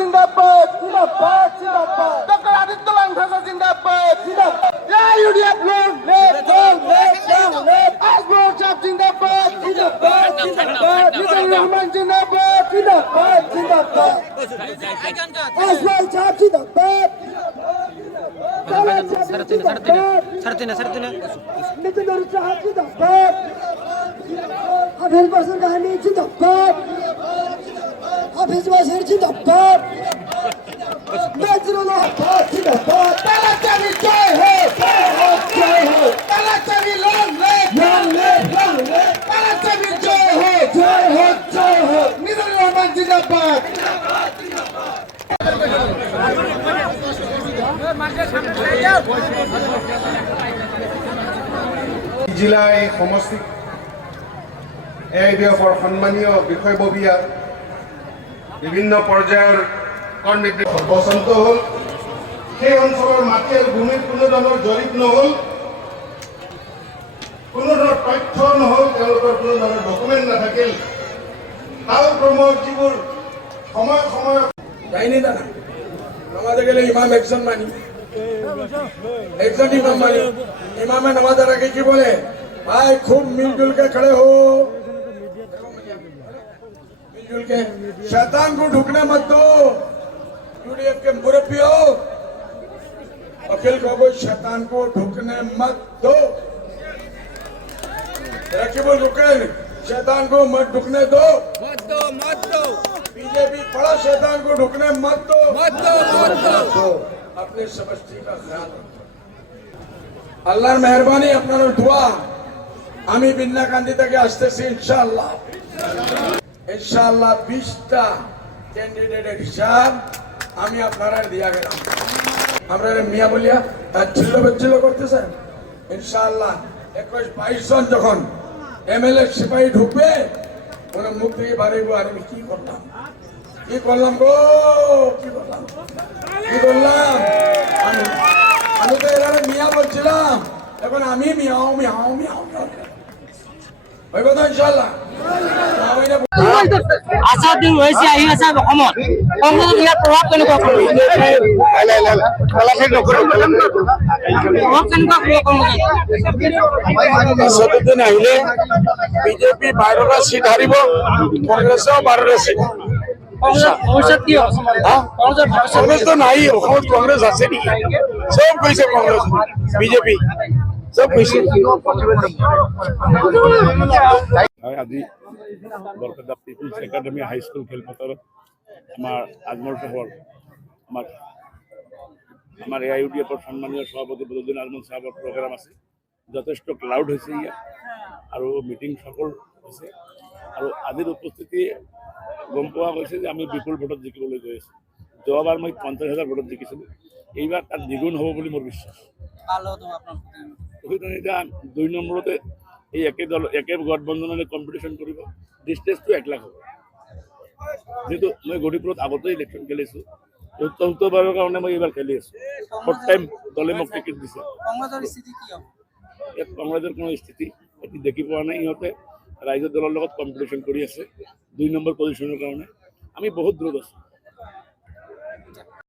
জিন্দাবাদ জিন্দাবাদ জিন্দাবাদ ডক্টর আদিত্য লাংথাসা জিন্দাবাদ জিন্দাবাদ ইউডিএফ লোক লেট আজমল সাহেব জিন্দাবাদ জিন্দাবাদ জিন্দাবাদ মিজানুর রহমান জিন্দাবাদ জিন্দাবাদ জিন্দাবাদ আজমল সাহেব জিন্দাবাদ মিজানুর সাহেব জিন্দাবাদ হাফিজ বাসর গানি জিন্দাবাদ হাফিজ বাসর জিন্দাবাদ নজরুল্লাহ জিন্দাবাদ তালাচাবি জয় হো জয় হো তালাচাবি লং লেট তালাচাবি জয় হো মিজানুর রহমান জিন্দাবাদ জিলায় সমষ্টি এআইডিএফৰ সন্মানীয় বিষয়ববীয়া বিভিন্ন পৰ্যায়ৰ কৰ্মীবৃন্দ সৰ্বশান্ত হ'ল সেই অঞ্চলৰ মাটি আৰু ভূমিত কোনো ধৰণৰ জৰীপ নহ'ল কোনো ধৰণৰ তথ্য নহ'ল তেওঁলোকৰ কোনো ধৰণৰ ডকুমেণ্ট নাথাকিল কালক্ৰমত যিবোৰ সময় যায়নি দাদা নামাজে গেলে ইমাম একজন মানি একজন ইমাম मानी इमाम नमाज अदा की बोले भाई खूब मिलजुल के खड़े हो मिलजुल के शैतान को ढुकने मत दो यूडीएफ के मुरब्बियों अखिल को शैतान को ढुकने मत दो रकीबुल रुकन शैतान को मत ढुकने दो बीजेपी बड़ा शैतान को ढुकने मत दो अपने समष्टि का ख्याल रखो আল্লাহর মেহরবানি আপনাদের দোয়া আমি বিন্নাকান্দি থেকে আসতেছি ইনশাআল্লাহ 20টা ক্যান্ডিডেটের হিসাব আমি আপনারা দিয়া গেলাম আমরা মিয়া বলিয়া তার ছিল করতেছেন ইনশাআল্লাহ 21-22 জন যখন এমএলএ সিপাহী ঢুকবে ওরা মুখ থেকে বাড়িব আর আমি কি করলাম গো কি করলাম আমি তো এরা মিয়া বলছিলাম এখন আমি মিয়াও হইব তো ইনশাআল্লাহ আশা দিন হয়েছে আহি আছে অসমত কংগ্ৰেছৰ ইয়াৰ প্ৰভাৱ কেনেকুৱা আছাদুদ্দিন আহিলে বিজেপি 12টা সিট হাৰিব কংগ্ৰেছেও 12টা সিট ভৱিষ্যত কি কংগ্ৰেছ তো নাই অসমত কংগ্ৰেছ আছে নেকি সব কৈছে কংগ্ৰেছ বিজেপি সব কৈছে আজি বৰপেটা পিপুলছ একাডেমি হাইস্কুল খেলপথাৰত আমাৰ আজমল সাহেবৰ আমাৰ এআইইউডিএফৰ সন্মানীয় সভাপতি বদৰুদ্দিন আজমল সাহেবৰ প্ৰগ্ৰাম আছে যথেষ্ট ক্লাউড হৈছে ইয়াত আৰু মিটিং সফল হৈছে আৰু আজিৰ উপস্থিতি গম পোৱা গৈছে যে আমি বিপুল ভোটত জিকিবলৈ গৈ আছোঁ যোৱাবাৰ মই 50,000 ভোটত জিকিছিলোঁ এইবাৰ তাত দ্বিগুণ হ'ব বুলি মোৰ বিশ্বাস এতিয়া 2 নম্বৰতে এই একে গঠবন্ধনে কম্পিটিশ্যন কৰিব ডিষ্টেঞ্চটো 1 লাখ হ'ব যেহেতু মই গৌৰীপুৰত আগতেই ইলেকশ্যন খেলিছোঁ চতুৰ্থবাৰৰ কাৰণে মই এইবাৰ খেলি আছোঁ ফাৰ্ষ্ট টাইম দলে মোক টিকেট দিছে ইয়াত কংগ্ৰেছৰ কোনো স্থিতি এটি দেখি পোৱা নাই ইহঁতে ৰাইজৰ দলৰ লগত কম্পিটিশ্যন কৰি আছে 2 নম্বৰ পজিশ্যনৰ কাৰণে আমি বহুত দূৰত আছোঁ